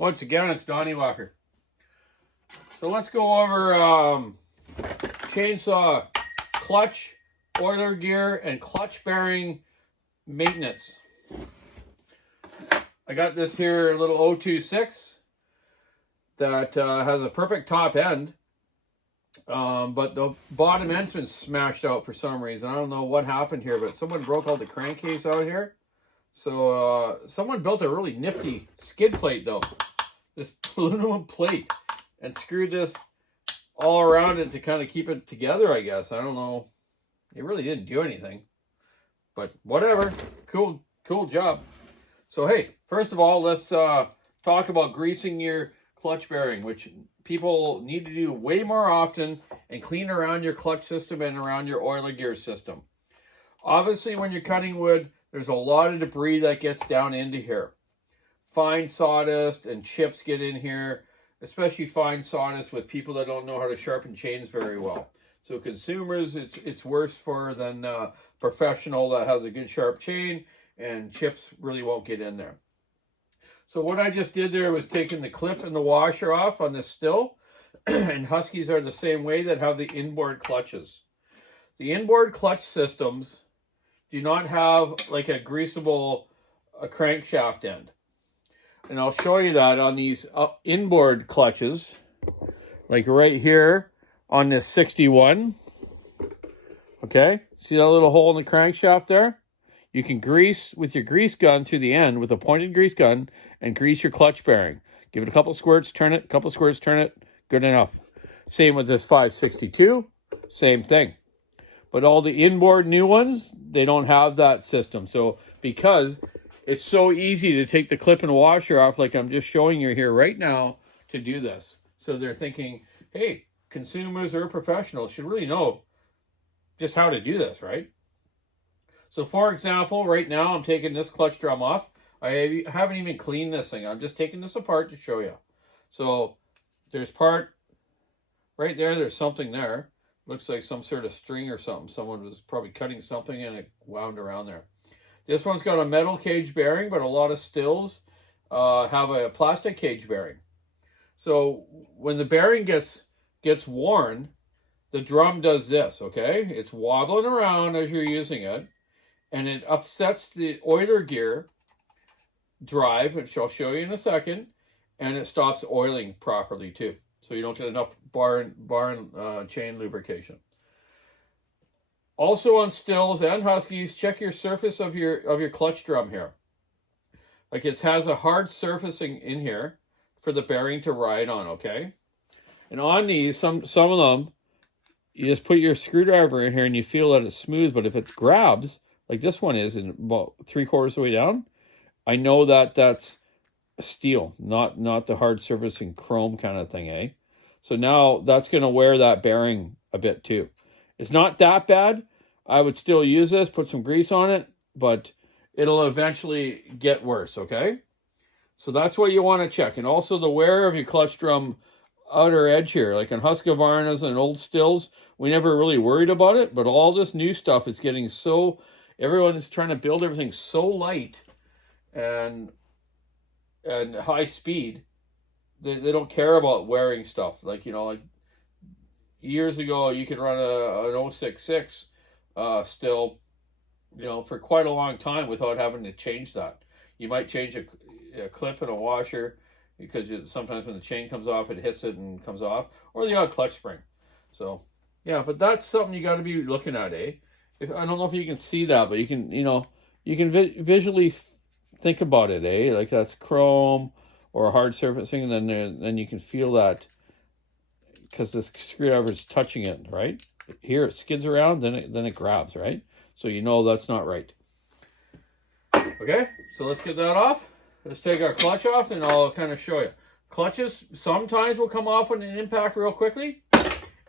Once again, it's Donny Walker. So let's go over chainsaw clutch, oiler gear, and clutch bearing maintenance. I got this here little 026 that has a perfect top end, but the bottom end's been smashed out for some reason. I don't know what happened here, but someone broke out the crankcase out here. So someone built a really nifty skid plate though, this aluminum plate, and screwed this all around it to kind of keep it together, I guess. I don't know. It really didn't do anything, but whatever. Cool job. So hey, first of all, let's talk about greasing your clutch bearing, which people need to do way more often, and clean around your clutch system and around your oiler gear system. Obviously, when you're cutting wood, there's a lot of debris that gets down into here. Fine sawdust and chips get in here, especially fine sawdust with people that don't know how to sharpen chains very well. So consumers, it's worse for than a professional that has a good sharp chain, and chips really won't get in there. So what I just did there was taking the clip and the washer off on this still, and Huskies are the same way that have the inboard clutches. The inboard clutch systems do not have like a greasable crankshaft end. And I'll show you that on these inboard clutches, like right here on this 61. Okay, see that little hole in the crankshaft there? You can grease with your grease gun through the end with a pointed grease gun and grease your clutch bearing. Give it a couple squirts, turn it, couple squirts, turn it, good enough. Same with this 562, same thing. But all the inboard new ones, they don't have that system. So because it's so easy to take the clip and washer off, like I'm just showing you here right now, to do this. So they're thinking, hey, consumers or professionals should really know just how to do this, right? So for example, right now I'm taking this clutch drum off. I haven't even cleaned this thing. I'm just taking this apart to show you. So there's part right there. There's something there. Looks like some sort of string or something. Someone was probably cutting something and it wound around there. This one's got a metal cage bearing, but a lot of stills have a plastic cage bearing. So when the bearing gets worn, the drum does this, okay? It's wobbling around as you're using it, and it upsets the oiler gear drive, which I'll show you in a second, and it stops oiling properly too. So you don't get enough bar and chain lubrication. Also on stills and Huskies, check your surface of your clutch drum here. Like it has a hard surfacing in here for the bearing to ride on, okay? And on these, some of them, you just put your screwdriver in here and you feel that it's smooth, but if it grabs, like this one is in about 3/4 of the way down, I know that that's steel, not the hard surfacing chrome kind of thing, eh? So now that's going to wear that bearing a bit too. It's not that bad. I would still use this, put some grease on it, but it'll eventually get worse, okay? So that's what you want to check. And also the wear of your clutch drum outer edge here. Like on Husqvarnas and old stills, we never really worried about it, but all this new stuff is getting so, everyone is trying to build everything so light and high speed. They don't care about wearing stuff. Like, you know, like years ago, you could run an 066 still, you know, for quite a long time without having to change that. You might change a clip and a washer because sometimes when the chain comes off, it hits it and comes off, or the odd clutch spring. So, yeah, but that's something you got to be looking at, eh? I don't know if you can see that, but you can, you know, you can visually think about it, eh? Like that's chrome or a hard surfacing, and then you can feel that because this screwdriver is touching it, right? Here it skids around, then it grabs, right? So you know that's not right. Okay, so let's get that off. Let's take our clutch off, and I'll kind of show you. Clutches sometimes will come off on an impact real quickly.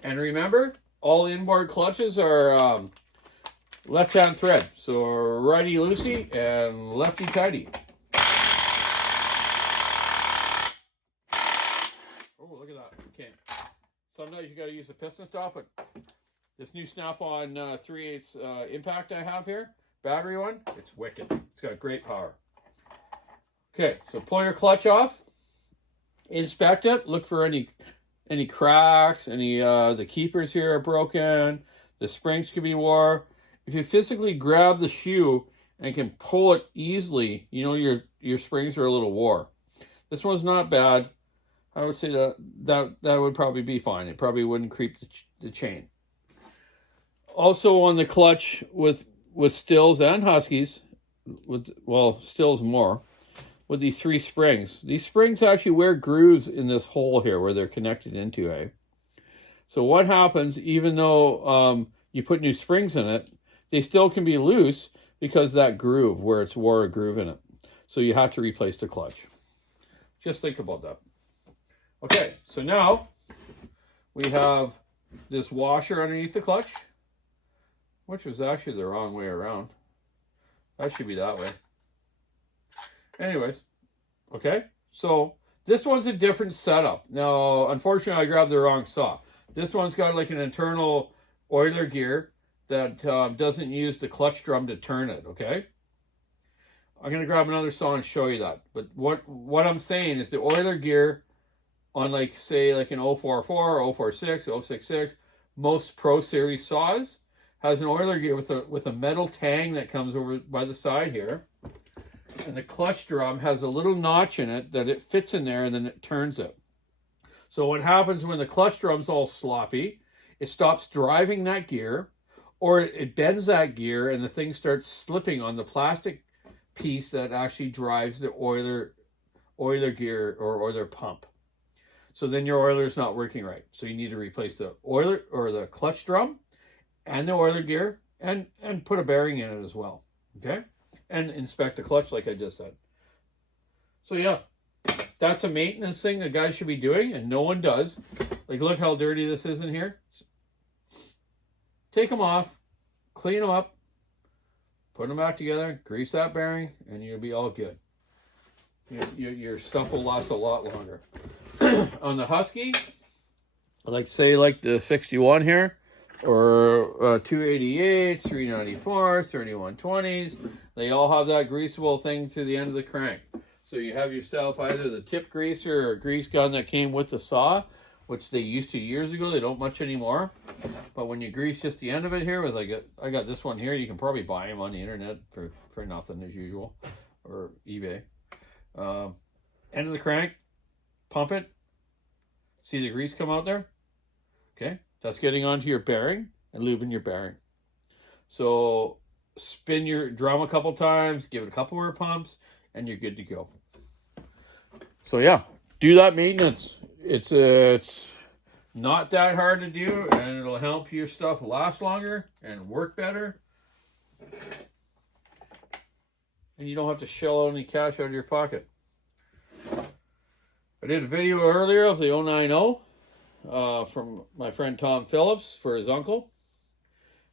And remember, all inboard clutches are left-hand thread. So righty-loosey and lefty-tighty. Oh, look at that. Okay. Sometimes you got to use a piston stop, but this new Snap-on 3/8 impact I have here, battery one, it's wicked. It's got great power. Okay, so pull your clutch off. Inspect it. Look for any cracks, the keepers here are broken, the springs could be wore. If you physically grab the shoe and can pull it easily, you know your springs are a little wore. This one's not bad. I would say that would probably be fine. It probably wouldn't creep the chain. Also on the clutch with Stills and Huskies, Stills more, with these 3 springs. These springs actually wear grooves in this hole here where they're connected into, eh? So what happens, even though you put new springs in it, they still can be loose because that groove where it's wore a groove in it. So you have to replace the clutch. Just think about that. Okay, so now we have this washer underneath the clutch, which was actually the wrong way around. That should be that way. Anyways, okay, so this one's a different setup. Now, unfortunately, I grabbed the wrong saw. This one's got like an internal oiler gear that doesn't use the clutch drum to turn it, okay? I'm going to grab another saw and show you that. But what I'm saying is the oiler gear on like, say, like an 044, 046, 066, most Pro Series saws has an oiler gear with a metal tang that comes over by the side here. And the clutch drum has a little notch in it that it fits in there and then it turns it. So what happens when the clutch drum's all sloppy, it stops driving that gear, or it bends that gear and the thing starts slipping on the plastic piece that actually drives the oiler gear or oiler pump. So then your oiler is not working right. So you need to replace the oiler or the clutch drum and the oiler gear and put a bearing in it as well. Okay? And inspect the clutch like I just said. So yeah, that's a maintenance thing that guys should be doing and no one does. Like, look how dirty this is in here. Take them off, clean them up, put them back together, grease that bearing, and you'll be all good. Your stuff will last a lot longer. On the Husky, like the 61 here, or 288s, 394s, 3120s, they all have that greasable thing to the end of the crank. So you have yourself either the tip greaser or a grease gun that came with the saw, which they used to years ago. They don't much anymore. But when you grease just the end of it here with I got this one here. You can probably buy them on the internet for nothing as usual, or eBay. End of the crank, pump it. See the grease come out there? Okay, that's getting onto your bearing and lubing your bearing. So spin your drum a couple times, give it a couple more pumps, and you're good to go. So yeah, do that maintenance. It's not that hard to do, and it'll help your stuff last longer and work better. And you don't have to shell out any cash out of your pocket. I did a video earlier of the 090 from my friend Tom Phillips for his uncle.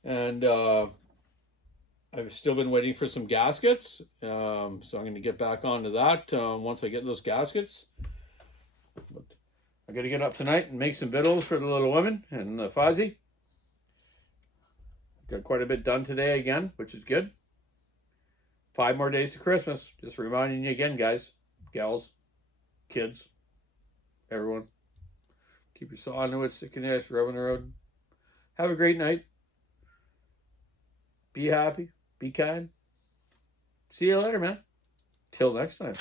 And I've still been waiting for some gaskets. So I'm going to get back onto that once I get those gaskets. But I got to get up tonight and make some victuals for the little women and the Fozzie. Got quite a bit done today again, which is good. 5 more days to Christmas. Just reminding you again, guys, gals, kids, everyone. Keep your saw on the wood, sticking the ice, rubbing the road. Have a great night. Be happy. Be kind. See you later, man. Till next time.